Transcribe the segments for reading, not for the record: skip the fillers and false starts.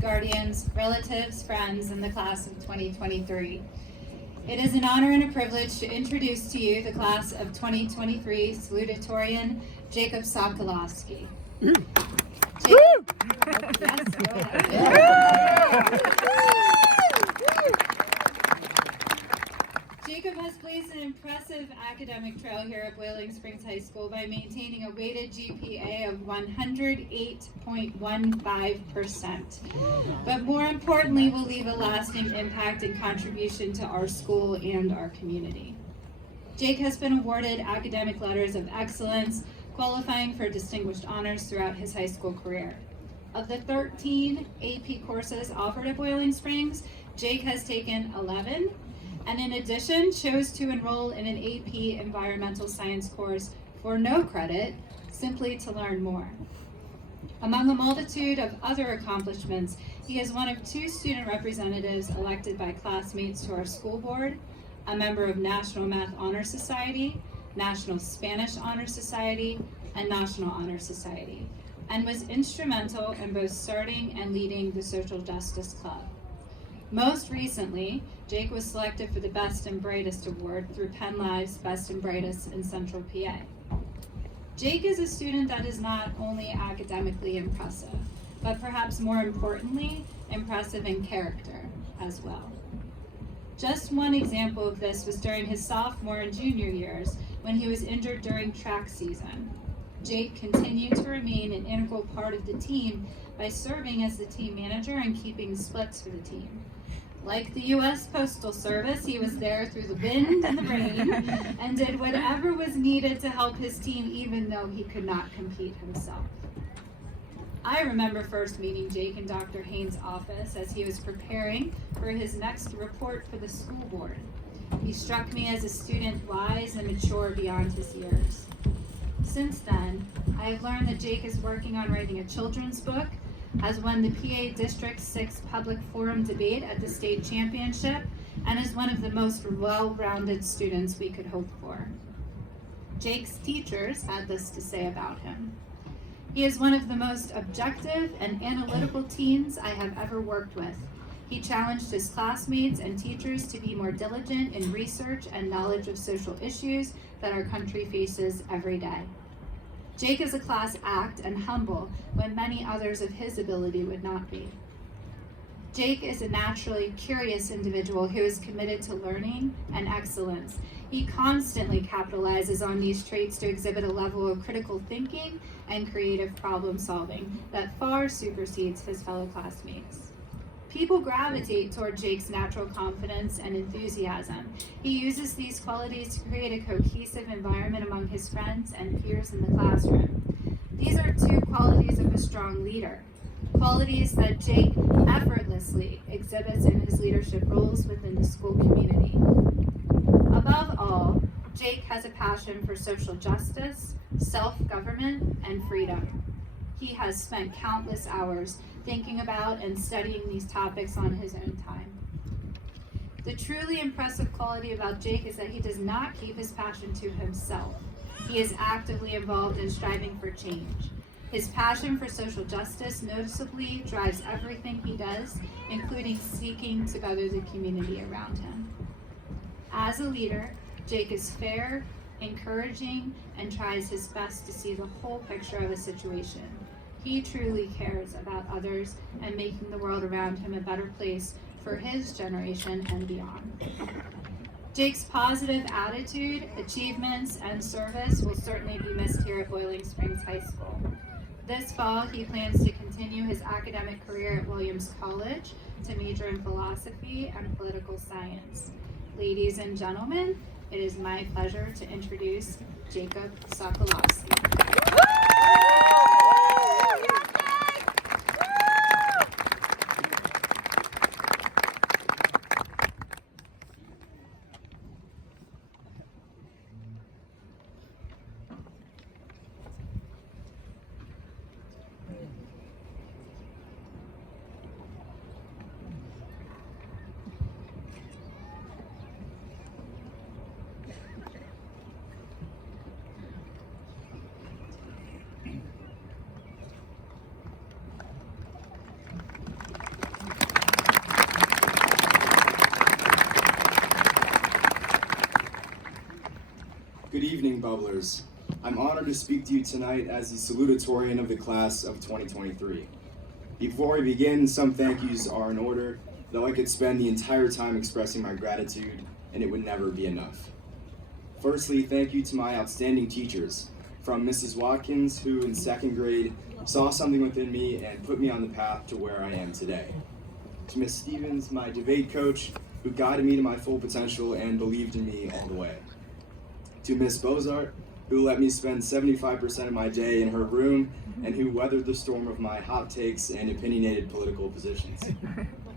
guardians, relatives, friends, and the class of 2023. It is an honor and a privilege to introduce to you the class of 2023 Salutatorian Jacob Sokolowski. Jacob has blazed an impressive academic trail here at Boiling Springs High School by maintaining a weighted GPA of 108.15%. But more importantly, will leave a lasting impact and contribution to our school and our community. Jake has been awarded academic letters of excellence, qualifying for distinguished honors throughout his high school career. Of the 13 AP courses offered at Boiling Springs, Jake has taken 11, and in addition chose to enroll in an AP environmental science course for no credit, simply to learn more. Among a multitude of other accomplishments, he is one of 2 student representatives elected by classmates to our school board, a member of National Math Honor Society, National Spanish Honor Society, and National Honor Society, and was instrumental in both starting and leading the Social Justice Club. Most recently, Jake was selected for the Best and Brightest Award through Penn Live's Best and Brightest in Central PA. Jake is a student that is not only academically impressive, but perhaps more importantly, impressive in character as well. Just one example of this was during his sophomore and junior years when he was injured during track season. Jake continued to remain an integral part of the team by serving as the team manager and keeping splits for the team. Like the U.S. Postal Service, he was there through the wind and the rain and did whatever was needed to help his team even though he could not compete himself. I remember first meeting Jake in Dr. Haynes' office as he was preparing for his next report for the school board. He struck me as a student wise and mature beyond his years. Since then, I have learned that Jake is working on writing a children's book, has won the PA District 6 Public Forum debate at the state championship, and is one of the most well-rounded students we could hope for. Jake's teachers had this to say about him. He is one of the most objective and analytical teens I have ever worked with. He challenged his classmates and teachers to be more diligent in research and knowledge of social issues that our country faces every day. Jake is a class act and humble when many others of his ability would not be. Jake is a naturally curious individual who is committed to learning and excellence. He constantly capitalizes on these traits to exhibit a level of critical thinking and creative problem solving that far supersedes his fellow classmates. People gravitate toward Jake's natural confidence and enthusiasm. He uses these qualities to create a cohesive environment among his friends and peers in the classroom. These are 2 qualities of a strong leader, qualities that Jake effortlessly exhibits in his leadership roles within the school community. Above all, Jake has a passion for social justice, self-government, and freedom. He has spent countless hours thinking about and studying these topics on his own time. The truly impressive quality about Jake is that he does not keep his passion to himself. He is actively involved in striving for change. His passion for social justice noticeably drives everything he does, including seeking to better the community around him. As a leader, Jake is fair, encouraging, and tries his best to see the whole picture of a situation. He truly cares about others and making the world around him a better place for his generation and beyond. Jake's positive attitude, achievements, and service will certainly be missed here at Boiling Springs High School. This fall, he plans to continue his academic career at Williams College to major in philosophy and political science. Ladies and gentlemen, it is my pleasure to introduce Jacob Sokolowski. Good evening, Bubblers. I'm honored to speak to you tonight as the Salutatorian of the class of 2023. Before we begin, some thank yous are in order, though I could spend the entire time expressing my gratitude, and it would never be enough. Firstly, thank you to my outstanding teachers, from Mrs. Watkins, who in second grade saw something within me and put me on the path to where I am today. To Miss Stevens, my debate coach, who guided me to my full potential and believed in me all the way. To Miss Bozart, who let me spend 75% of my day in her room and who weathered the storm of my hot takes and opinionated political positions.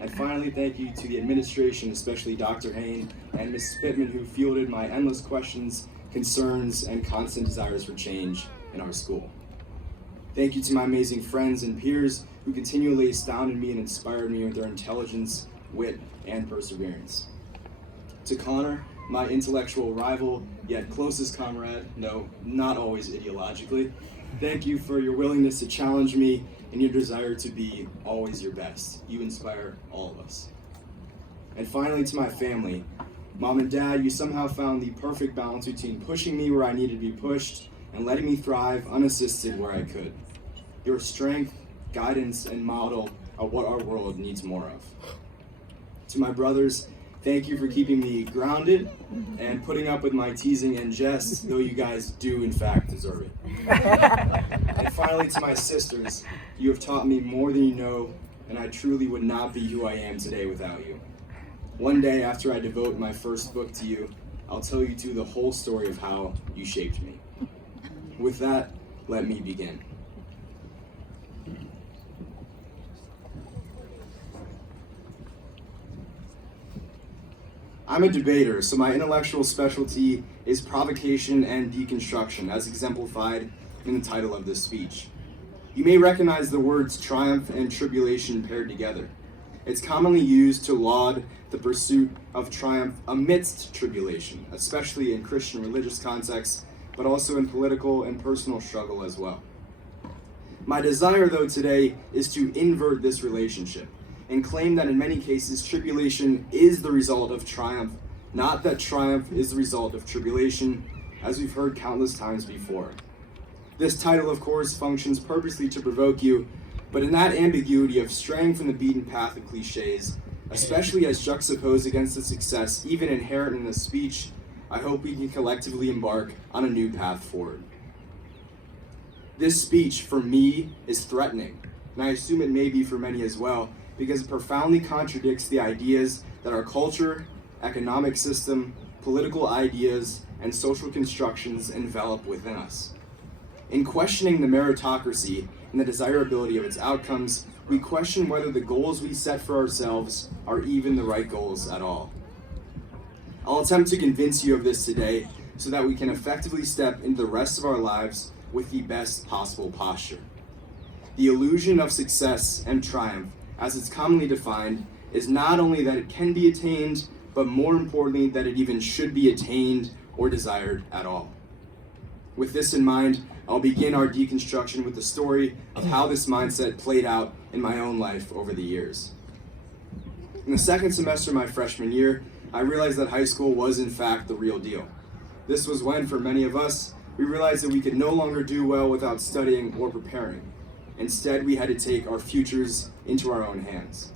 And finally, thank you to the administration, especially Dr. Hain and Mrs. Pittman, who fielded my endless questions, concerns, and constant desires for change in our school. Thank you to my amazing friends and peers who continually astounded me and inspired me with their intelligence, wit, and perseverance. To Connor, my intellectual rival, yet closest comrade, no, not always ideologically, thank you for your willingness to challenge me and your desire to be always your best. You inspire all of us. And finally, to my family, Mom and Dad, you somehow found the perfect balance between pushing me where I needed to be pushed and letting me thrive unassisted where I could. Your strength, guidance, and model are what our world needs more of. To my brothers, thank you for keeping me grounded and putting up with my teasing and jests, though you guys do in fact deserve it. And finally, to my sisters, you have taught me more than you know, and I truly would not be who I am today without you. One day, after I devote my first book to you, I'll tell you the whole story of how you shaped me. With that, let me begin. I'm a debater, so my intellectual specialty is provocation and deconstruction, as exemplified in the title of this speech. You may recognize the words triumph and tribulation paired together. It's commonly used to laud the pursuit of triumph amidst tribulation, especially in Christian religious contexts, but also in political and personal struggle as well. My desire, though, today is to invert this relationship and claim that in many cases tribulation is the result of triumph, not that triumph is the result of tribulation, as we've heard countless times before. This title, of course, functions purposely to provoke you, but in that ambiguity of straying from the beaten path of cliches, especially as juxtaposed against the success even inherent in this speech, I hope we can collectively embark on a new path forward. This speech, for me, is threatening, and I assume it may be for many as well, because it profoundly contradicts the ideas that our culture, economic system, political ideas, and social constructions envelop within us. In questioning the meritocracy and the desirability of its outcomes, we question whether the goals we set for ourselves are even the right goals at all. I'll attempt to convince you of this today so that we can effectively step into the rest of our lives with the best possible posture. The illusion of success and triumph, as it's commonly defined, is not only that it can be attained, but more importantly, that it even should be attained or desired at all. With this in mind, I'll begin our deconstruction with the story of how this mindset played out in my own life over the years. In the second semester of my freshman year, I realized that high school was in fact the real deal. This was when, for many of us, we realized that we could no longer do well without studying or preparing. Instead, we had to take our futures into our own hands.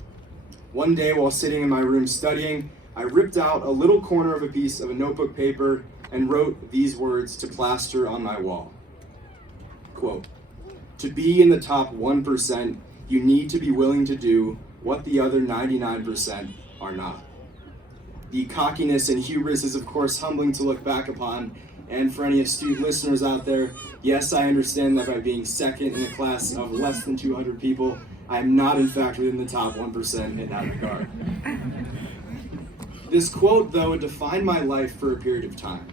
One day, while sitting in my room studying, I ripped out a little corner of a piece of a notebook paper and wrote these words to plaster on my wall. Quote, "To be in the top 1%, you need to be willing to do what the other 99% are not." The cockiness and hubris is, of course, humbling to look back upon. And for any astute listeners out there, yes, I understand that by being second in a class of less than 200 people, I am not in fact within the top 1% in that regard. This quote, though, defined my life for a period of time.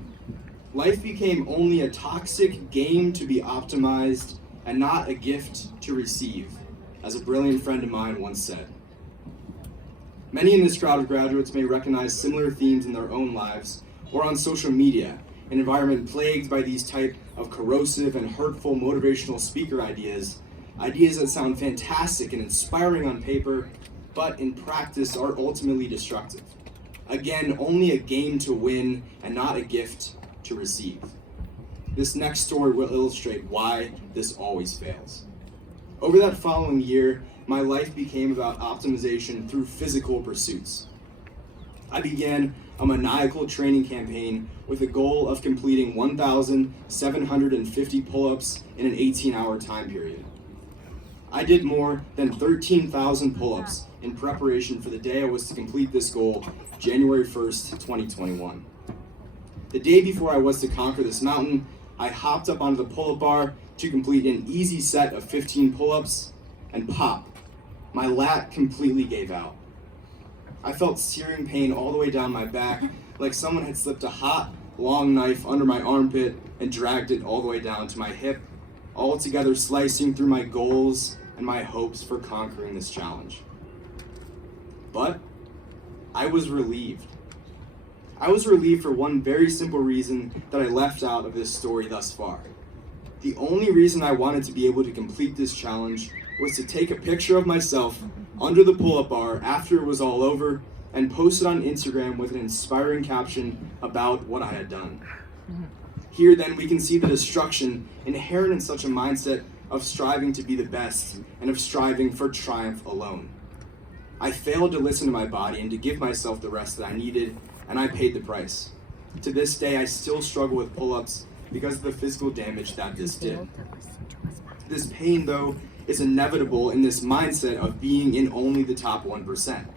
Life became only a toxic game to be optimized and not a gift to receive, as a brilliant friend of mine once said. Many in this crowd of graduates may recognize similar themes in their own lives or on social media, an environment plagued by these type of corrosive and hurtful motivational speaker ideas that sound fantastic and inspiring on paper, but in practice are ultimately destructive. Again, only a game to win and not a gift to receive. This next story will illustrate why this always fails. Over that following year, my life became about optimization through physical pursuits. I began a maniacal training campaign with a goal of completing 1,750 pull-ups in an 18-hour time period. I did more than 13,000 pull-ups in preparation for the day I was to complete this goal, January 1st, 2021. The day before I was to conquer this mountain, I hopped up onto the pull-up bar to complete an easy set of 15 pull-ups, and pop, my lat completely gave out. I felt searing pain all the way down my back, like someone had slipped a hot, long knife under my armpit and dragged it all the way down to my hip, altogether slicing through my goals and my hopes for conquering this challenge. But I was relieved. I was relieved for one very simple reason that I left out of this story thus far. The only reason I wanted to be able to complete this challenge was to take a picture of myself under the pull-up bar after it was all over and post it on Instagram with an inspiring caption about what I had done. Here then we can see the destruction inherent in such a mindset of striving to be the best and of striving for triumph alone. I failed to listen to my body and to give myself the rest that I needed, and I paid the price. To this day, I still struggle with pull-ups because of the physical damage that this did. This pain, though, is inevitable in this mindset of being in only the top 1%.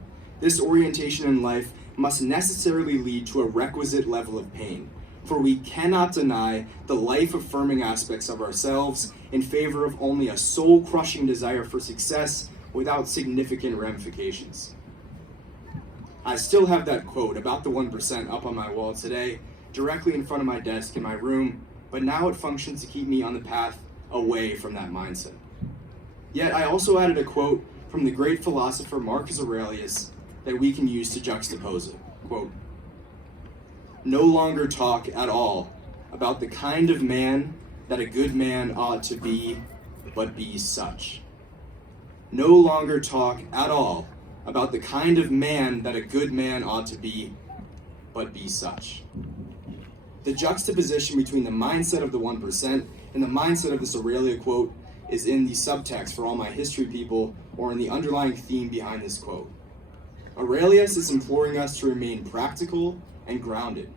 This orientation in life must necessarily lead to a requisite level of pain, for we cannot deny the life-affirming aspects of ourselves in favor of only a soul-crushing desire for success without significant ramifications. I still have that quote about the 1% up on my wall today, directly in front of my desk in my room, but now it functions to keep me on the path away from that mindset. Yet I also added a quote from the great philosopher Marcus Aurelius that we can use to juxtapose it. Quote, "No longer talk at all about the kind of man that a good man ought to be, but be such. No longer talk at all about the kind of man that a good man ought to be, but be such." The juxtaposition between the mindset of the 1% and the mindset of this Aurelia quote is in the subtext for all my history people, or in the underlying theme behind this quote. Aurelius is imploring us to remain practical and grounded.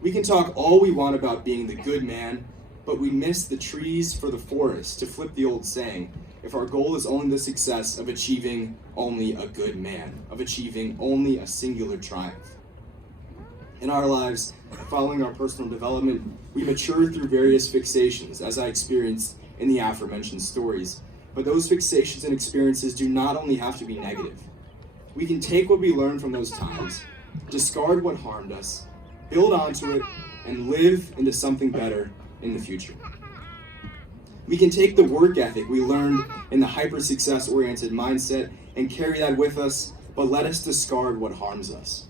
We can talk all we want about being the good man, but we miss the trees for the forest, to flip the old saying, if our goal is only the success of achieving only a good man, of achieving only a singular triumph. In our lives, following our personal development, we mature through various fixations, as I experienced in the aforementioned stories. But those fixations and experiences do not only have to be negative. We can take what we learned from those times, discard what harmed us, build onto it, and live into something better in the future. We can take the work ethic we learned in the hyper-success-oriented mindset and carry that with us, but let us discard what harms us.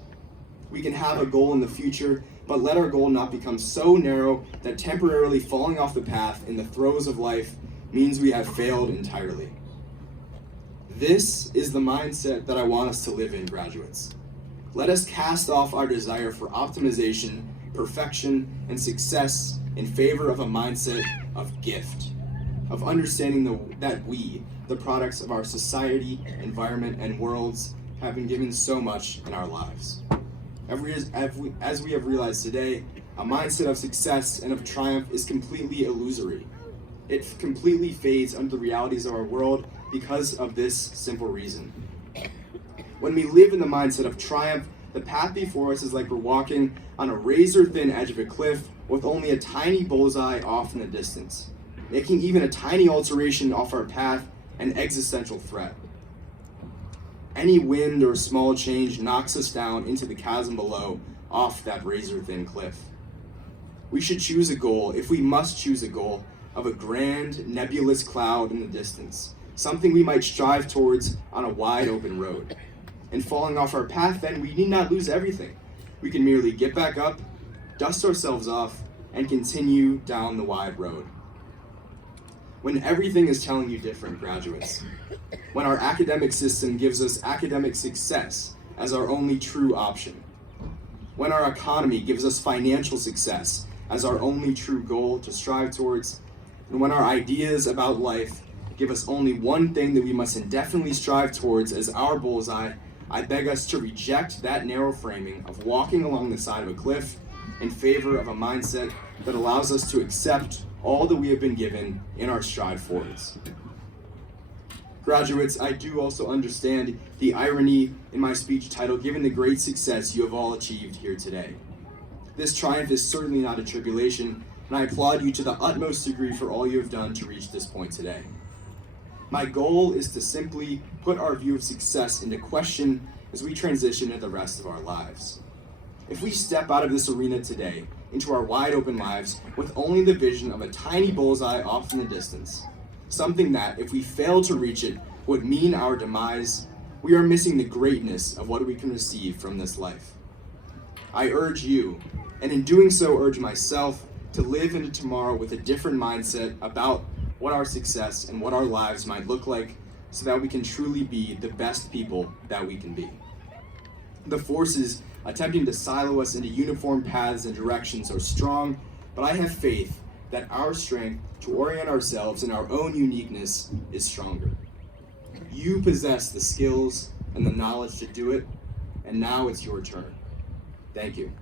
We can have a goal in the future, but let our goal not become so narrow that temporarily falling off the path in the throes of life means we have failed entirely. This is the mindset that I want us to live in, graduates. Let us cast off our desire for optimization, perfection, and success in favor of a mindset of gift, of understanding that we, the products of our society, environment, and worlds, have been given so much in our lives. As we have realized today, a mindset of success and of triumph is completely illusory. It completely fades under the realities of our world because of this simple reason. When we live in the mindset of triumph, the path before us is like we're walking on a razor-thin edge of a cliff with only a tiny bullseye off in the distance, making even a tiny alteration off our path an existential threat. Any wind or small change knocks us down into the chasm below, off that razor-thin cliff. We should choose a goal, if we must choose a goal, of a grand, nebulous cloud in the distance, something we might strive towards on a wide open road. And falling off our path, then, we need not lose everything. We can merely get back up, dust ourselves off, and continue down the wide road. When everything is telling you different, graduates, when our academic system gives us academic success as our only true option, when our economy gives us financial success as our only true goal to strive towards, and when our ideas about life give us only one thing that we must indefinitely strive towards as our bullseye, I beg us to reject that narrow framing of walking along the side of a cliff in favor of a mindset that allows us to accept all that we have been given in our stride forwards. Graduates, I do also understand the irony in my speech title given the great success you have all achieved here today. This triumph is certainly not a tribulation, and I applaud you to the utmost degree for all you have done to reach this point today. My goal is to simply put our view of success into question as we transition into the rest of our lives. If we step out of this arena today into our wide open lives with only the vision of a tiny bullseye off in the distance, something that, if we fail to reach it, would mean our demise, we are missing the greatness of what we can receive from this life. I urge you, and in doing so urge myself, to live into tomorrow with a different mindset about what our success and what our lives might look like so that we can truly be the best people that we can be. The forces attempting to silo us into uniform paths and directions are strong, but I have faith that our strength to orient ourselves in our own uniqueness is stronger. You possess the skills and the knowledge to do it, and now it's your turn. Thank you.